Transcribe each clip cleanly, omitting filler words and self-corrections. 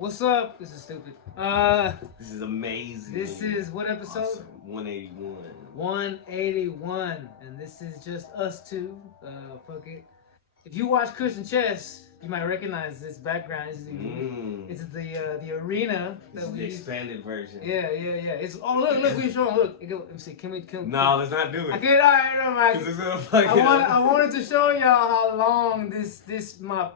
What's up? This is stupid. This is amazing. This is what episode? Awesome. 181. 181, and this is just us two. Fuck it. If you watch Christian Chess, you might recognize this background. It's the arena that we. The expanded version. Yeah. It's look, we showing. Look, let me see. Can we? No, let's not do it. I can't. All right, no, Mike. It's gonna fuck I wanted to show y'all how long this my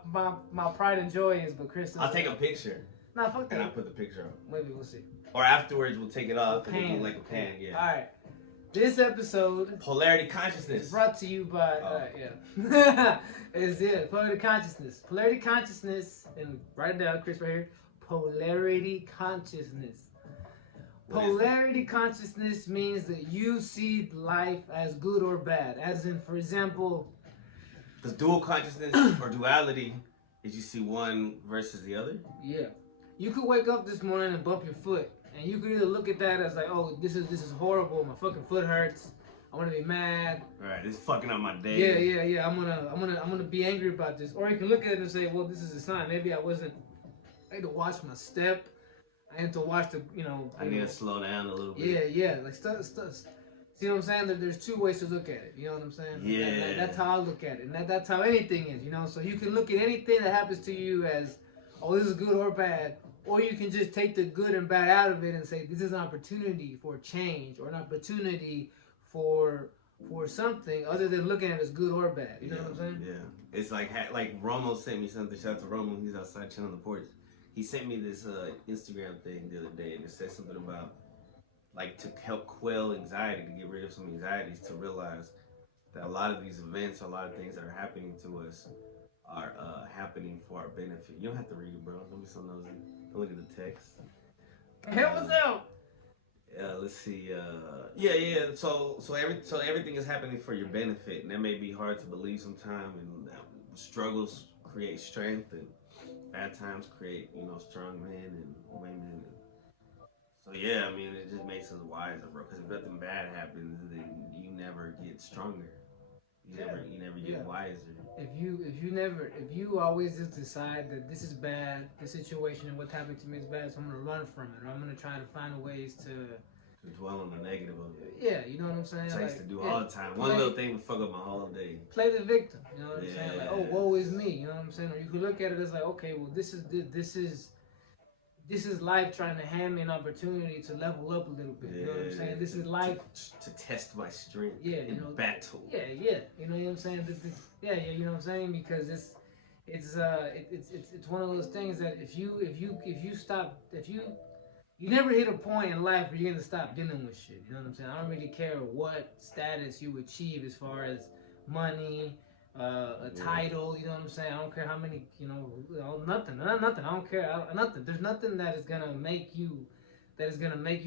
pride and joy is, but Chris. I'll take a picture. Nah, fuck that. And I'll put the picture up. Maybe we'll see. Or afterwards, we'll take it off and do like a pan. Yeah. All right. This episode, Polarity Consciousness, is brought to you by Polarity Consciousness. Polarity Consciousness, and write it down, Chris, right here. Polarity Consciousness. Polarity Consciousness means that you see life as good or bad. As in, for example, because dual consciousness or duality is you see one versus the other. Yeah, you could wake up this morning and bump your foot. And you could either look at that as like, oh, this is horrible. My fucking foot hurts. I'm gonna be mad. Right, it's fucking up my day. Yeah. I'm gonna be angry about this. Or you can look at it and say, well, this is a sign. Maybe I need to watch my step. I need to watch the, I need to slow down a little bit. Yeah. Like stuff. See what I'm saying? There's two ways to look at it. You know what I'm saying? Yeah. That's how I look at it, and that's how anything is. So you can look at anything that happens to you as, oh, this is good or bad. Or you can just take the good and bad out of it and say, this is an opportunity for change or an opportunity for something other than looking at it as good or bad. You know what I'm saying? Yeah. It's like Romo sent me something. Shout out to Romo. He's outside chilling on the porch. He sent me this Instagram thing the other day, and it said something about like to help quell anxiety, to get rid of some anxieties, to realize that a lot of these events, a lot of things that are happening to us are happening for our benefit. You don't have to read it, bro. Don't be so nosy. Don't look at the text. Help us out. Let's see. So everything is happening for your benefit, and that may be hard to believe sometimes. And struggles create strength, and bad times create, strong men and women. So yeah, I mean, it just makes us wiser, bro. Because if nothing bad happens, then you never get stronger. You never get wiser. If you always just decide that this is bad, the situation and what's happening to me is bad, so I'm gonna run from it, or I'm gonna try to find ways to dwell on the negative of it. Yeah, you know what I'm saying? Which I used to do all the time. One little thing would fuck up my whole day. Play the victim, you know what I'm saying? Like, oh, woe is me, you know what I'm saying? Or you could look at it as like, okay, well, this is life trying to hand me an opportunity to level up a little bit. You know what I'm saying? This is life to test my strength. In battle. Yeah. You know what I'm saying? You know what I'm saying? Because it's one of those things that if you never hit a point in life where you're gonna stop dealing with shit. You know what I'm saying? I don't really care what status you achieve as far as money, a title, you know what I'm saying? I don't care how many, nothing. I don't care, nothing. There's nothing that is gonna make you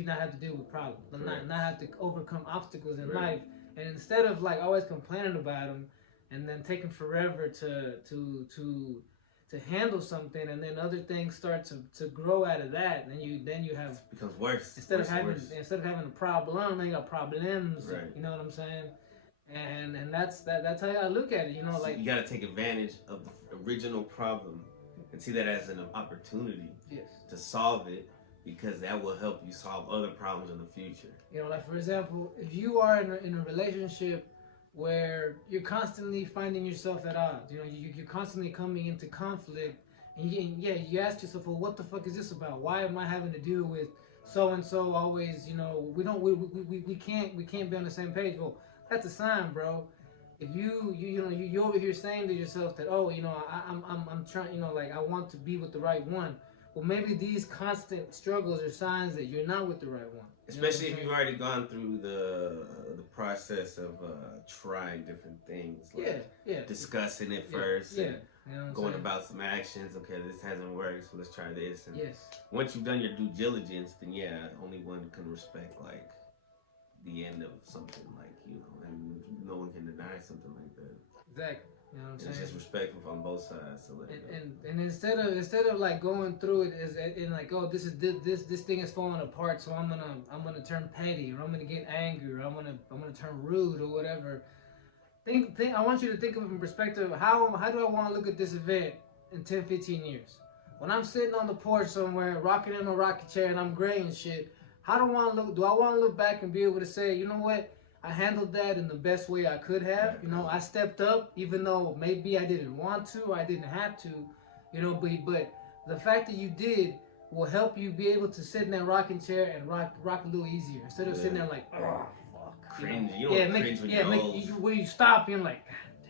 not have to deal with problems, not have to overcome obstacles in life. And instead of like always complaining about them, and then taking forever to handle something, and then other things start to grow out of that, and then you have it becomes worse. Instead of having a problem, then you got problems. Right. You know what I'm saying? And that's how I look at it, So like you gotta take advantage of the original problem and see that as an opportunity to solve it, because that will help you solve other problems in the future. Like for example, if you are in a relationship where you're constantly finding yourself at odds, you're constantly coming into conflict, and you ask yourself, well, what the fuck is this about? Why am I having to deal with so and so always? We can't be on the same page. Well, that's a sign, bro. If you over here saying to yourself that, oh, I'm trying, like I want to be with the right one. Well, maybe these constant struggles are signs that you're not with the right one. Especially if you've already gone through the process of trying different things, like discussing it first, going about some actions. Okay, this hasn't worked, so let's try this. And once you've done your due diligence, then only one can respect like the end of something, like and no one can deny something like that. Exactly. You know what I'm saying? It's just respectful on both sides. So and instead of like going through it and like, oh, this thing is falling apart, so I'm gonna turn petty, or I'm gonna get angry, or I'm gonna turn rude or whatever. I want you to think of it from perspective of how do I want to look at this event in 10, 15 years? when I'm sitting on the porch somewhere, rocking in my rocking chair, and I'm gray and shit, how do I want to look? Do I want to look back and be able to say, you know what? I handled that in the best way I could have. You know, I stepped up, even though maybe I didn't want to or I didn't have to. You know, but the fact that you did will help you be able to sit in that rocking chair and rock a little easier instead of sitting there like, oh fuck, cringe. You You know? don't cringe when you're old. Where you stop, you're like,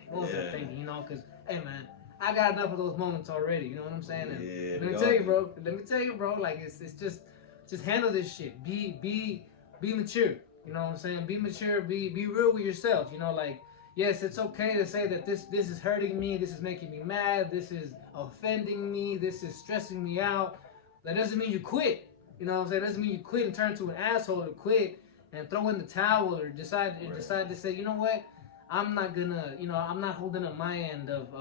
what was I thinking? You know, because hey man, I got enough of those moments already. You know what I'm saying? And let me tell you, bro. Like it's just handle this shit. Be mature. You know what I'm saying? Be mature. Be real with yourself. You know, like yes, it's okay to say that this is hurting me. This is making me mad. This is offending me. This is stressing me out. That doesn't mean you quit. You know what I'm saying? That doesn't mean you quit and turn to an asshole or quit and throw in the towel or decide to say, you know what? I'm not gonna, you know, I'm not holding up my end of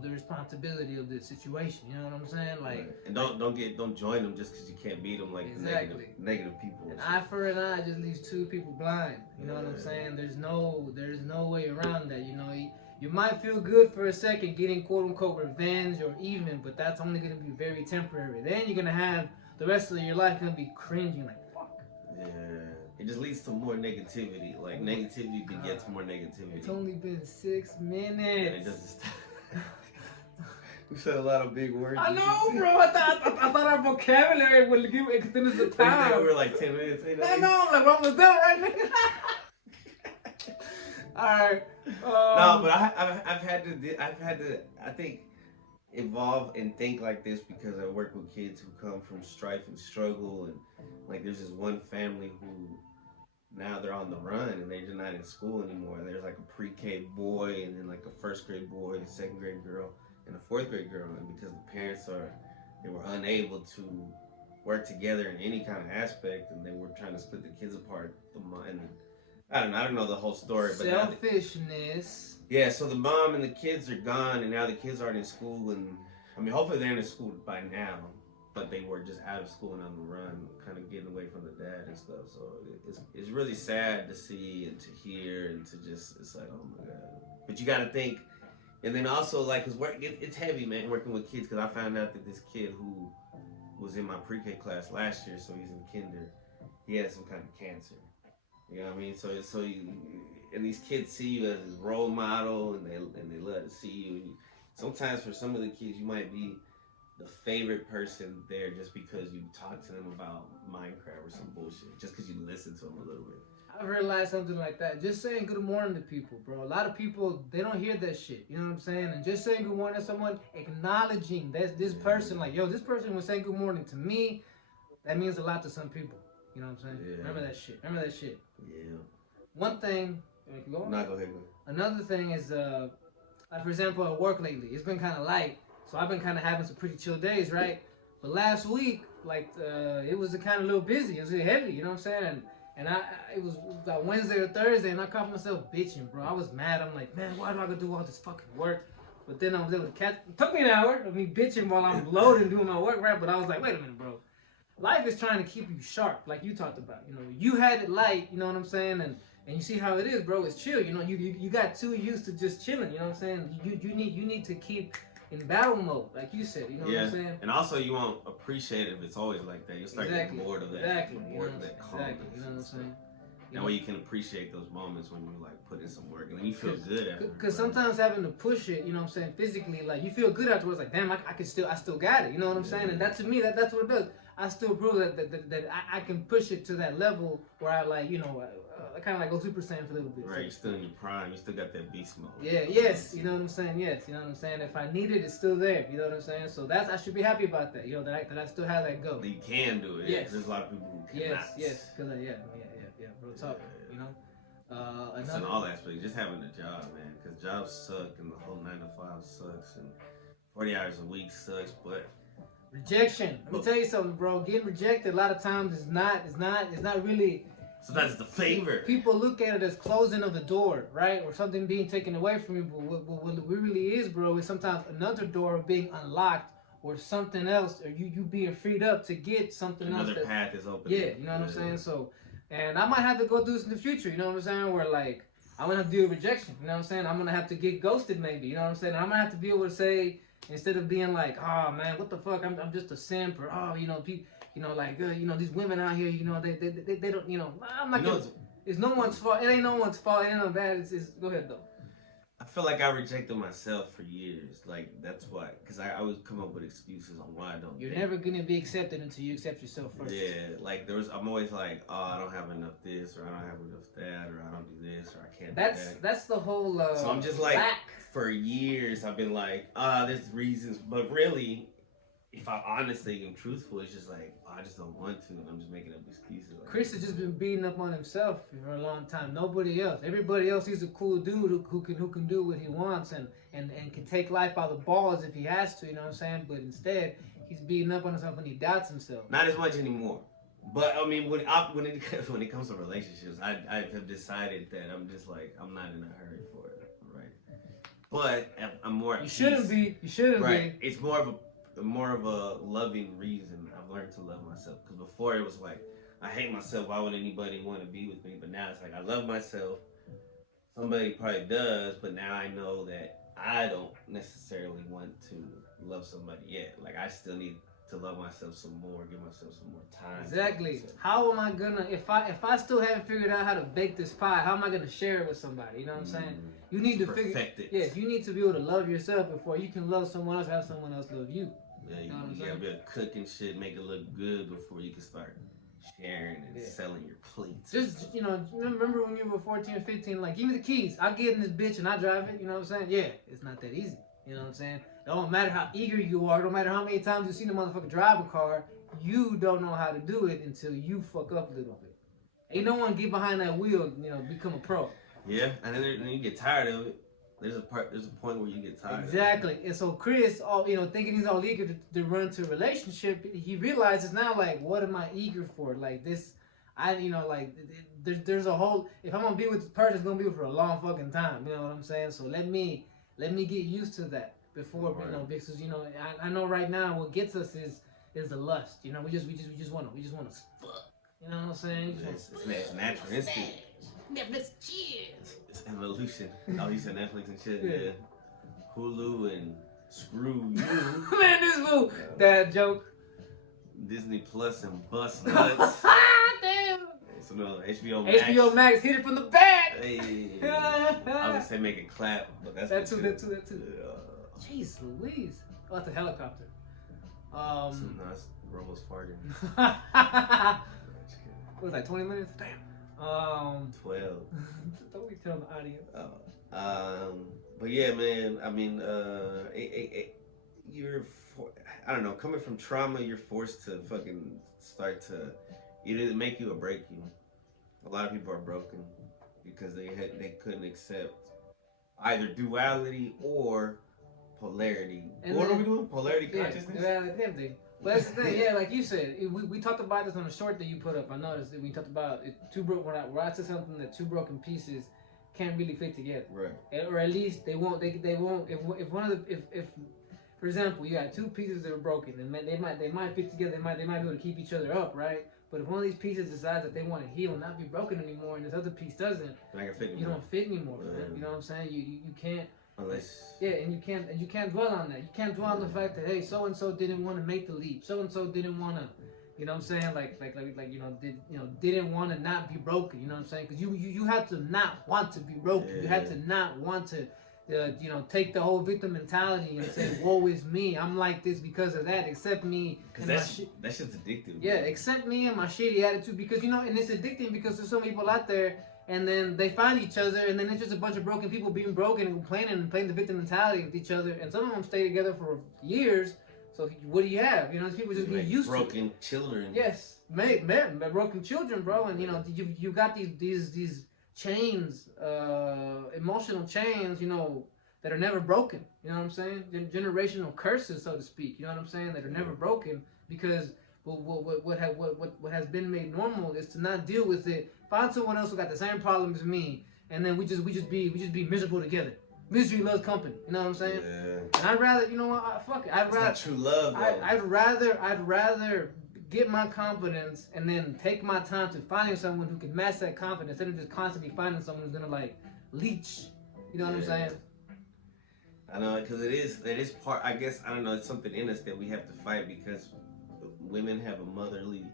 the responsibility of this situation. You know what I'm saying? Like, and don't join them just because you can't beat them like exactly. the negative people. An eye for an eye just leaves two people blind. You know what I'm saying? There's no way around that. You know, you might feel good for a second getting quote unquote revenge or even, but that's only gonna be very temporary. Then you're gonna have the rest of your life gonna be cringing like fuck. Yeah. It just leads to more negativity. Like negativity begets more negativity. It's only been 6 minutes. And it doesn't stop. We said a lot of big words. I know, bro. I thought our vocabulary would give extend us the time. We were like 10 minutes. I know. I'm like, we're almost done, right, nigga? All right. No, but I've had to. I think evolve and think like this because I work with kids who come from strife and struggle, and like there's this one family who now they're on the run and they're just not in school anymore. And there's like a pre-K boy and then like a first grade boy, a second grade girl, and a fourth grade girl. And because the parents they were unable to work together in any kind of aspect, and they were trying to split the kids apart. And I don't know the whole story, but selfishness. Yeah, so the mom and the kids are gone, and now the kids aren't in school, and I mean, hopefully they're in school by now, but they were just out of school and on the run, kind of getting away from the dad and stuff. So it's really sad to see and to hear and to just, it's like, oh my God. But you got to think, and then also like, cause it's heavy, man, working with kids, because I found out that this kid who was in my pre-K class last year, so he's in kinder, he had some kind of cancer. You know what I mean? So and these kids see you as his role model, and they love to see you. And sometimes for some of the kids, you might be the favorite person there just because you talk to them about Minecraft or some bullshit, just because you listen to them a little bit. I've realized something like that. Just saying good morning to people, bro. A lot of people, they don't hear that shit. You know what I'm saying? And just saying good morning to someone, acknowledging that this person, like, yo, this person was saying good morning to me, that means a lot to some people. You know what I'm saying? Yeah. Remember that shit. Yeah. One thing. Go ahead. Another thing is, like for example, at work lately, it's been kind of light, so I've been kind of having some pretty chill days, right? But last week, like, it was kind of a little busy. It was really heavy. You know what I'm saying? And it was like Wednesday or Thursday, and I caught myself bitching, bro. I was mad. I'm like, man, why do I gotta do all this fucking work? But then I was able to catch. It took me an hour of me bitching while I'm loading doing my work, right? But I was like, wait a minute, bro. Life is trying to keep you sharp, like you talked about. You know, you had it light, you know what I'm saying, and you see how it is, bro. It's chill. You know, you got too used to just chilling. You know what I'm saying? You need to keep in battle mode, like you said. You know what I'm saying? And also, you won't appreciate it if it's always like that. You'll start getting bored of that. Exactly. Bored of that calmness. You know what I'm saying? That way you can appreciate those moments when you like put in some work and then you feel good after. Because sometimes having to push it, you know what I'm saying, physically, like you feel good afterwards, like damn, I still got it. You know what I'm saying? And that to me, that's what it does. I still prove that I can push it to that level where I like, you know, I kind of like go Super Saiyan for a little bit. Right, you're still in your prime. You still got that beast mode. Yeah, yes, you know what I'm saying. Yes, you know what I'm saying. If I need it, it's still there. You know what I'm saying. So I should be happy about that. You know that I still have that go. You can do it. Yes, there's a lot of people who cannot. Yes, because yeah. Real talk. You know. It's in all aspects. Just having a job, man, because jobs suck and the whole 9 to 5 sucks and 40 hours a week sucks, but. Rejection. Let me tell you something, bro. Getting rejected a lot of times is not really. Sometimes it's a favor. People look at it as closing of the door, right, or something being taken away from you. But what it really is, bro, is sometimes another door being unlocked, or something else, or you being freed up to get something else. Another path is open. Yeah, you know what I'm saying. So, and I might have to go through this in the future. You know what I'm saying? Where I'm gonna have to deal with rejection. You know what I'm saying? I'm gonna have to get ghosted, maybe. You know what I'm saying? I'm gonna have to be able to say, Instead of being like, oh man, what the fuck, I'm just a simp, or oh, you know, people, you know, like, you know, these women out here, you know, they don't, you know, I'm not gonna, it's no one's fault. It ain't no one's fault. It ain't no bad. It's go ahead though. I feel like I rejected myself for years. Like that's why, because I always come up with excuses on why I don't. You're never gonna be accepted until you accept yourself first. Yeah, like I'm always like, oh, I don't have enough this, or I don't have enough that, or I don't do this, or I can't. That's the whole. So I'm just like, for years I've been like, there's reasons, but really, if I honestly am truthful, it's just like, oh, I just don't want to, and I'm just making up excuses. Like, Chris has just been beating up on himself for a long time. Nobody else. Everybody else, he's a cool dude who can do what he wants and can take life by the balls if he has to. You know what I'm saying? But instead, he's beating up on himself and he doubts himself. Not as much anymore. But I mean, when it comes to relationships, I have decided that I'm just like, I'm not in a hurry for it, right? But I'm more. You shouldn't be. You shouldn't be. It's more of a loving reason. I've learned to love myself, because before it was like, I hate myself. Why would anybody want to be with me? But now it's like, I love myself. Somebody probably does, but now I know that I don't necessarily want to love somebody yet. Like, I still need to love myself some more, give myself some more time. Exactly. How am I gonna, if I still haven't figured out how to bake this pie, how am I gonna share it with somebody? You know what I'm saying? You need to perfect it. Yes, you need to be able to love yourself before you can love someone else, have someone else love you. Yeah, you gotta be able to cook and shit, make it look good before you can start sharing and selling your plates. Just, you know, remember when you were 14 or 15, like, give me the keys, I'll get in this bitch and I drive it, you know what I'm saying? Yeah, it's not that easy, you know what I'm saying? It don't matter how eager you are, don't matter how many times you've seen a motherfucker drive a car, you don't know how to do it until you fuck up a little bit. Ain't no one get behind that wheel, you know, become a pro. Yeah, and then you get tired of it. There's a point where you get tired. Exactly. And so Chris, you know, thinking he's all eager to run to a relationship, he realizes now, like, what am I eager for? Like this, you know, like there's a whole. If I'm gonna be with this person, it's gonna be for a long fucking time. You know what I'm saying? So let me get used to that before, you know, because you know, I know right now what gets us is the lust. You know, we just wanna fuck. You know what I'm saying? It's natural instinct. Netflix, cheers. It's evolution. Oh, you said Netflix and shit. Yeah. Hulu and screw you. Man, this fool. That joke. Disney Plus and bust nuts. Damn. So no, HBO Max. HBO Max hit it from the back. Hey. I was gonna say make it clap, but that's that too. Jeez Louise. Oh, that's a helicopter. No, it's Robo's farting. What was that, 20 minutes? Damn. 12. Don't be telling the audience. But yeah, man. I mean, I don't know. Coming from trauma, you're forced to fucking start to either make you or break you. A lot of people are broken because they couldn't accept either duality or polarity. And what are we doing? Polarity consciousness. Yeah, but that's the thing, yeah, like you said, we talked about this on a short that you put up. I noticed that we talked about where I said something that two broken pieces can't really fit together, right? Or at least they won't. They won't. If one of the if for example, you got two pieces that are broken, and they might fit together. They might be able to keep each other up, right? But if one of these pieces decides that they want to heal, not be broken anymore, and this other piece doesn't, you don't fit anymore. You know what I'm saying? You can't. Unless and you can't dwell on that. You can't dwell on the fact that, hey, so and so didn't want to make the leap. So and so didn't want to, you know what I'm saying? Like didn't want to not be broken. You know what I'm saying? Because you had to not want to be broken. Yeah. You had to not want to, take the whole victim mentality and say, woe is me. I'm like this because of that. Accept me. Because that shit's addictive. Yeah, accept me and my shitty attitude, because and it's addicting because there's some people out there. And then they find each other, and then it's just a bunch of broken people being broken and complaining and playing the victim mentality with each other. And some of them stay together for years. So what do you have? These people just get used broken to children. Yes, man, broken children, bro. And you got these chains, emotional chains, that are never broken. You know what I'm saying? Generational curses, so to speak. You know what I'm saying? That are never broken because what has been made normal is to not deal with it. Find someone else who got the same problem as me, and then we just be miserable together. Misery loves company. You know what I'm saying? Yeah. And I'd rather, fuck it. It's not true love, though. I'd rather get my confidence and then take my time to finding someone who can match that confidence instead of just constantly finding someone who's gonna leech. You know what I'm saying? I know, because it is part. I guess I don't know. It's something in us that we have to fight because women have a motherly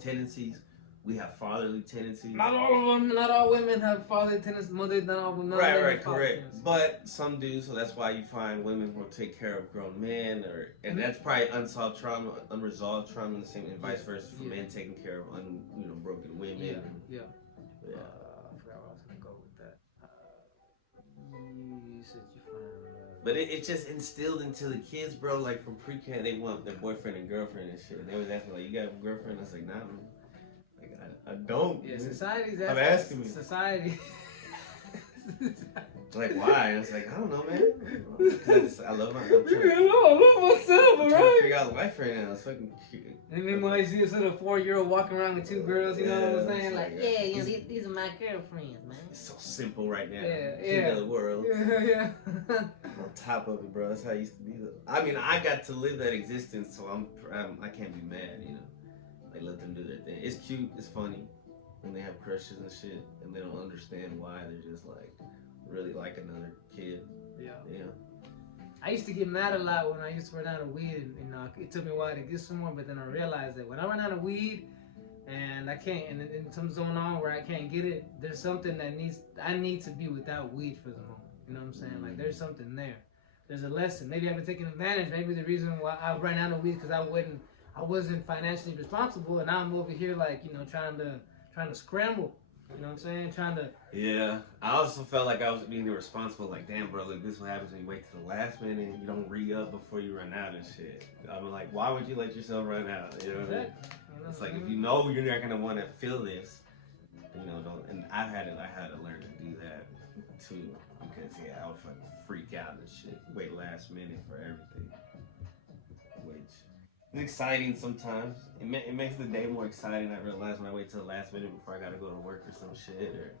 tendencies. We have fatherly tendencies. Not all of them. Not all women have father tendencies. Mother. Not all women. Right, correct. But some do, so that's why you find women who take care of grown men, and that's probably unsolved trauma, unresolved trauma, and the same, and vice versa for men taking care of broken women. Yeah. Yeah. I forgot where I was gonna go with that. You said you find. But it's just instilled into the kids, bro. Like from pre-K, they want their boyfriend and girlfriend and shit. And they was asking like, "You got a girlfriend?" I was like, "Nah, man. Like I don't." Yeah, society's I'm asking me. Society. Like why? And it's like I don't know, man. I love my. I'm trying, I love myself, I'm trying to figure out life right now. It's fucking cute. And meanwhile, you see a sort of 4-year-old walking around with 2 girls. You know what I'm saying? Like, yeah, you know, these are my girlfriends, man. It's so simple right now. Yeah. King of the world. Yeah. On top of it, bro. That's how I used to be. I mean, I got to live that existence, so I can't be mad, you know. Like let them do their thing. It's cute. It's funny when they have crushes and shit, and they don't understand why. They're just like really like another kid. Yeah. Yeah. I used to get mad a lot when I used to run out of weed, and it took me a while to get some more. But then I realized that when I run out of weed, and I can't, and something's going on where I can't get it, there's something that I need to be without weed for the moment. You know what I'm saying? Like there's something there. There's a lesson. Maybe I haven't taken advantage. Maybe the reason why I ran out of weed because I wasn't financially responsible, and now I'm over here like trying to scramble. You know what I'm saying? Trying to. Yeah. I also felt like I was being irresponsible. Like, damn, bro, look, this is what happens when you wait to the last minute. You don't re-up before you run out and shit. I'm like, why would you let yourself run out? You know what I mean? It's like if you know you're not gonna want to feel this, don't. And I had to learn to do that too, because I would fucking freak out and shit. Wait last minute for everything, which is exciting sometimes. It makes the day more exciting. I realize when I wait till the last minute before I gotta go to work or some shit, or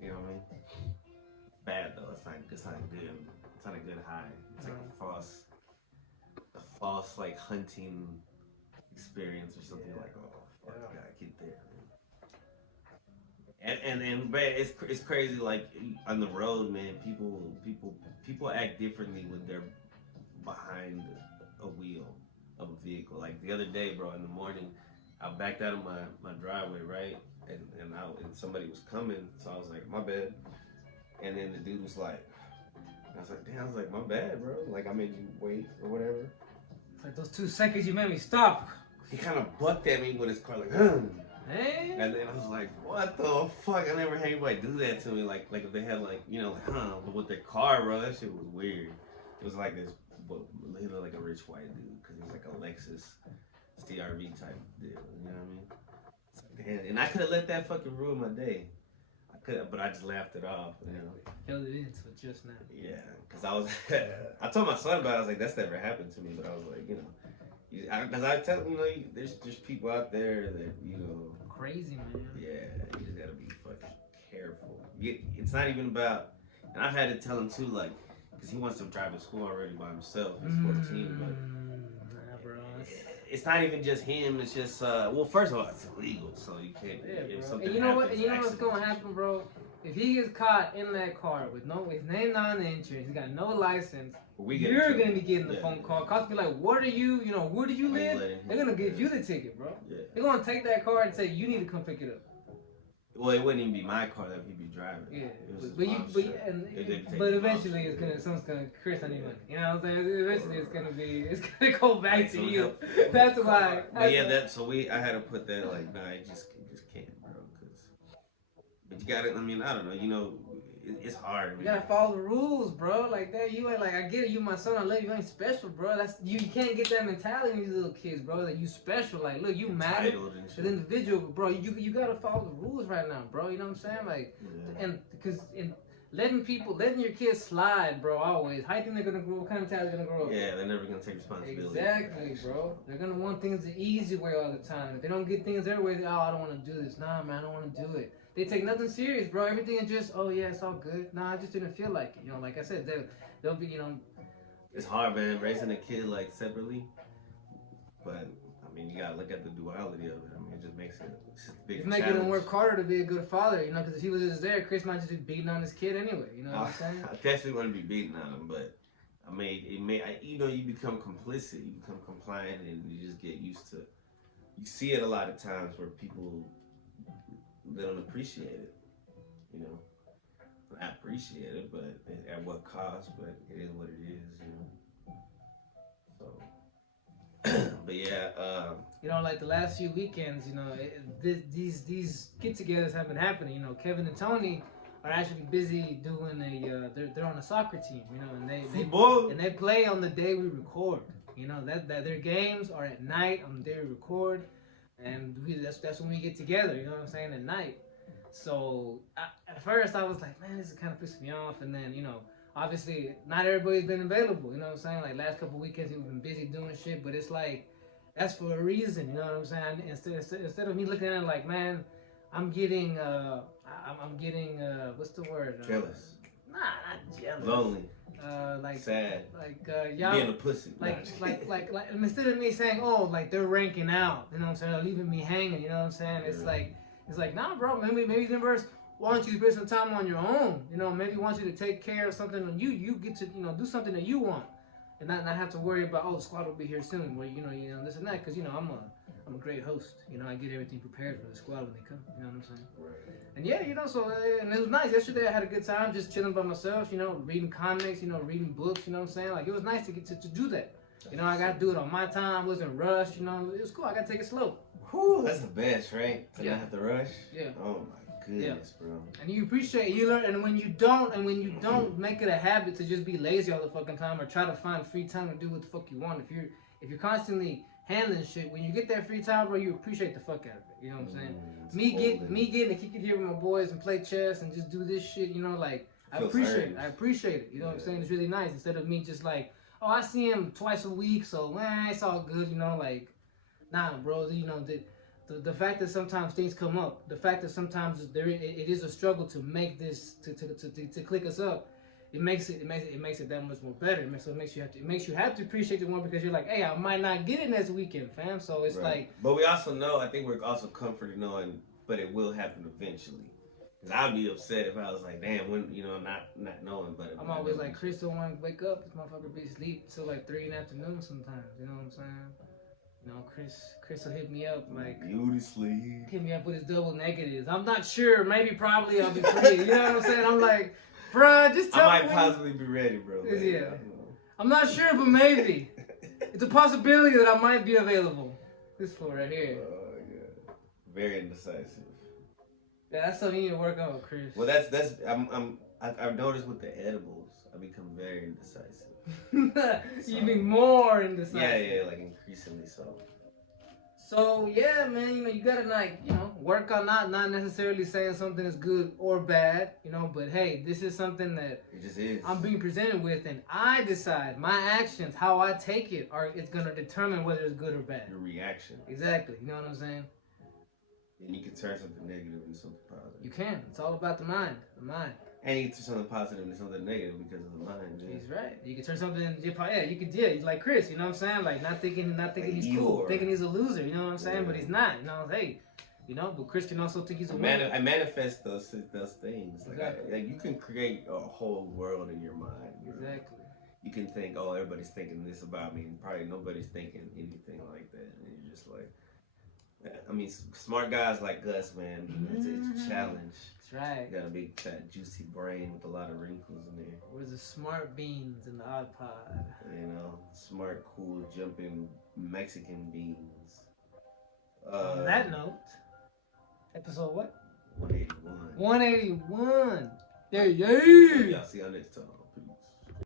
you know what I mean. It's bad though. It's not good. It's not a good high. It's like a false like hunting experience or something like, oh fuck, I gotta get there. And but it's crazy. Like on the road, man, people act differently when they're behind a wheel of a vehicle. Like the other day, bro, in the morning, I backed out of my driveway, right, and somebody was coming, so I was like, my bad. And then the dude was like, I was like, damn, I was like, my bad, bro. Like I made you wait or whatever. It's like those 2 seconds you made me stop. He kind of bucked at me with his car, like, huh. Hey. And then I was like, what the fuck? I never had anybody do that to me. Like if they had but with their car, bro, that shit was weird. It was like this, he looked like a rich white dude because he was like a Lexus CRV type deal. You know what I mean? It's like, damn. And I could have let that fucking ruin my day. I could, but I just laughed it off. You know? Held it into it just now. Yeah, because I was, I told my son about it. I was like, that's never happened to me. But I was like, because I tell him, there's people out there that crazy, man. Yeah, you just gotta be fucking careful. It's not even about, and I've had to tell him too, like, because he wants to drive to school already by himself. He's 14, but bro. It's not even just him. It's just, well, first of all, it's illegal, so you can't. Yeah, if bro. something And you know what? happens, You know what's gonna happen, bro? If he gets caught in that car with his name not on the insurance, he's got no license. You're gonna be getting the phone call. Cops be like, "What are you? Where do you live?" They're gonna give you the ticket, bro. Yeah. They're gonna take that car and say, "You need to come pick it up." Well, it wouldn't even be my car that he'd be driving. Yeah, but but eventually someone's gonna Chris, I need money. You know what I'm saying? Eventually it's gonna go back to you. That's why. But yeah, I had to put that like, nah, you just can't, bro. But you gotta. I mean, I don't know. It's hard. You gotta follow the rules, bro. Like that, you ain't like, I get it. You my son, I love you. You ain't special, bro. You can't get that mentality in these little kids, bro. That you special. Like, look, you matter as an individual, bro. You gotta follow the rules right now, bro. You know what I'm saying? Like, and because letting your kids slide, bro. Always. How do you think they're gonna grow? What kind of mentality they're gonna grow up? Yeah, they're never gonna take responsibility. Exactly, bro. They're gonna want things the easy way all the time. If they don't get things their way, I don't want to do this. Nah, man, I don't want to do it. They take nothing serious, bro. Everything is just, oh yeah, it's all good. Nah, I just didn't feel like it. Like I said, they'll be, It's hard, man, raising a kid like separately. But I mean, you gotta look at the duality of it. I mean, it just makes it a big challenge. It's making him work harder to be a good father, because if he was just there, Chris might just be beating on his kid anyway. You know what I'm saying? I definitely want to be beating on him, but I mean, you become complicit, you become compliant, and you just get used to. You see it a lot of times where people they don't appreciate it. You know, I appreciate it, but at what cost? But it is what it is. So, but yeah, like the last few weekends, these get-togethers have been happening. Kevin and Tony are actually busy doing they're on a soccer team, and they play on the day we record. That their games are at night on the day we record, and that's when we get together. You know what I'm saying, at night. So at first I was like, man, this is kind of pissing me off, and then obviously not everybody's been available. You know what I'm saying? Like last couple weekends we've been busy doing shit, but it's like that's for a reason. You know what I'm saying? Instead of me looking at it like, man, I'm getting what's the word? Jealous. Nah, not jealous. Lonely. Like sad. Like y'all being a pussy. like instead of me saying, oh, like they're ranking out, you know what I'm saying, or leaving me hanging, you know what I'm saying? It's like, nah, bro, maybe the universe wants you to spend some time on your own. Maybe wants you to take care of something on you. You get to, do something that you want, and not have to worry about, oh, the squad will be here soon, where this and that, because I'm a great host. I get everything prepared for the squad when they come. You know what I'm saying? Right. And yeah, so and it was nice. Yesterday I had a good time just chilling by myself. Reading comics. Reading books. You know what I'm saying? Like it was nice to get to do that. I got to do it on my time. Wasn't rushed. It was cool. I got to take it slow. Whew, that's the best, right? To not have to rush. Yeah. Oh my goodness, bro. And you appreciate, you learn, and when you don't make it a habit to just be lazy all the fucking time or try to find free time to do what the fuck you want. If you're constantly handling shit, when you get that free time, bro, you appreciate the fuck out of it. You know what I'm saying? Me getting to kick it here with my boys and play chess and just do this shit. I appreciate it. I appreciate it. You know what I'm saying? It's really nice. Instead of me just like, oh, I see him twice a week, so it's all good. Nah, bro. The fact that sometimes things come up, the fact that sometimes it is a struggle to make this to click us up. It makes it that much more better. It makes you have to appreciate the one, because you're like, hey, I might not get it next weekend, fam. So it's like. But we also know, I think we're also comforted knowing, but it will happen eventually. Cause I'd be upset if I was like, damn, when not knowing. But I'm always like, Chris don't want to wake up. This motherfucker be asleep till like 3 in the afternoon sometimes. You know what I'm saying? Chris will hit me up like, beauty sleep. Hit me up with his double negatives. I'm not sure. Maybe, probably, I'll be free. You know what I'm saying? I'm like, bruh, just tell me. I might possibly be ready, bro. Like, yeah. I'm not sure, but maybe. It's a possibility that I might be available. This fool right here. Oh, yeah. Very indecisive. Yeah, that's something you need to work on, Chris. Well, I've noticed with the edibles, I become very indecisive. You mean more indecisive? Yeah, like increasingly so. So yeah, man, you gotta work on not necessarily saying something is good or bad, but hey, this is something that it just is. I'm being presented with, and I decide my actions, how I take it, it's gonna determine whether it's good or bad. Your reaction. Exactly. You know what I'm saying? And you can turn something negative into something positive. You can. It's all about the mind. And you can turn something positive into something negative because of the mind. Yeah. He's right. You can turn something into he's like Chris, you know what I'm saying? Like not thinking he's cool, thinking he's a loser, you know what I'm saying? Yeah. But he's not, hey. But Chris can also think he's a winner. I manifest those things. Exactly. Like you can create a whole world in your mind. Exactly. You can think, oh, everybody's thinking this about me, and probably nobody's thinking anything like that. And you're just like, I mean, smart guys like us, man, it's a challenge. That's right. You got a big, fat, juicy brain with a lot of wrinkles in there. Where's the smart beans in the odd pod? Smart, cool, jumping Mexican beans. On that note, episode what? 181. 181. Yeah. Y'all see you next time.